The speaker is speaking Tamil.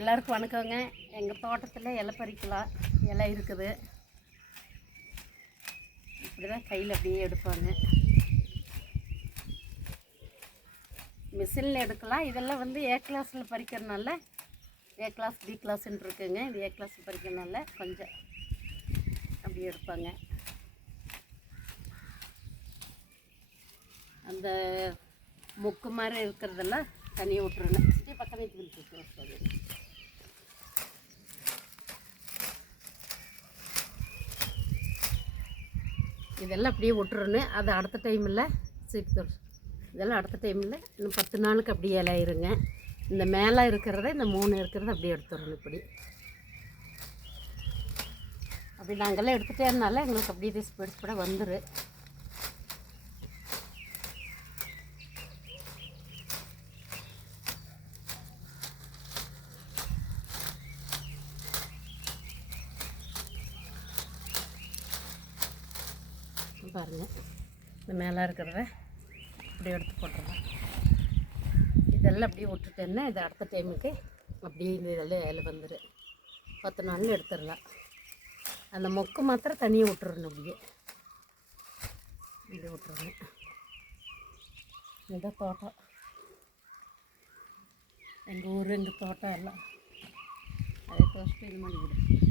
எல்லாருக்கும் வணக்கங்க. எங்கள் தோட்டத்தில் இலை பறிக்கலாம், இலை இருக்குது. இப்படி தான் கையில் அப்படியே எடுப்பாங்க. மிஷினில் எடுக்கலாம். இதெல்லாம் வந்து ஏ கிளாஸில் பறிக்கிறனால ஏ கிளாஸ் பி கிளாஸ்ன்னு இருக்குங்க. இது ஏ கிளாஸில் பறிக்கிறனால கொஞ்சம் அப்படியே எடுப்பாங்க. அந்த முக்கு மாதிரி இருக்கிறதெல்லாம் தனியாக விட்டுருணும். பக்கத்து இதெல்லாம் அப்படியே விட்டுறணும். அது அடுத்த டைமில் இதெல்லாம் அடுத்த டைமில் இன்னும் 10 நாளுக்கு அப்படியே இலையிருங்க. இந்த மேலே இருக்கிறத இந்த 3 இருக்கிறத அப்படியே எடுத்துடணும். அப்படி நாங்கள்லாம் எடுத்துகிட்டே இருந்தாலும் எங்களுக்கு அப்படியே ஸ்பீட் வந்துடும். பாருங்கள், இந்த மேலே இருக்கிறத அப்படியே எடுத்து போட்டுடலாம். இதெல்லாம் அப்படியே விட்டுட்டேன்னா இது அடுத்த டைமுக்கு அப்படியே இந்த இதெல்லாம் இலை வந்துடும். 10 நாளில் எடுத்துடலாம். அந்த மொக்கு மாத்திரம் தனியாக விட்டுறணும். அப்படியே விட்டுறணும். இதுதான் தோட்டம், எங்கள் ஊர், எங்கள் தோட்டம் எல்லாம் அதே க்ளோஸ் பண்ணி விடு.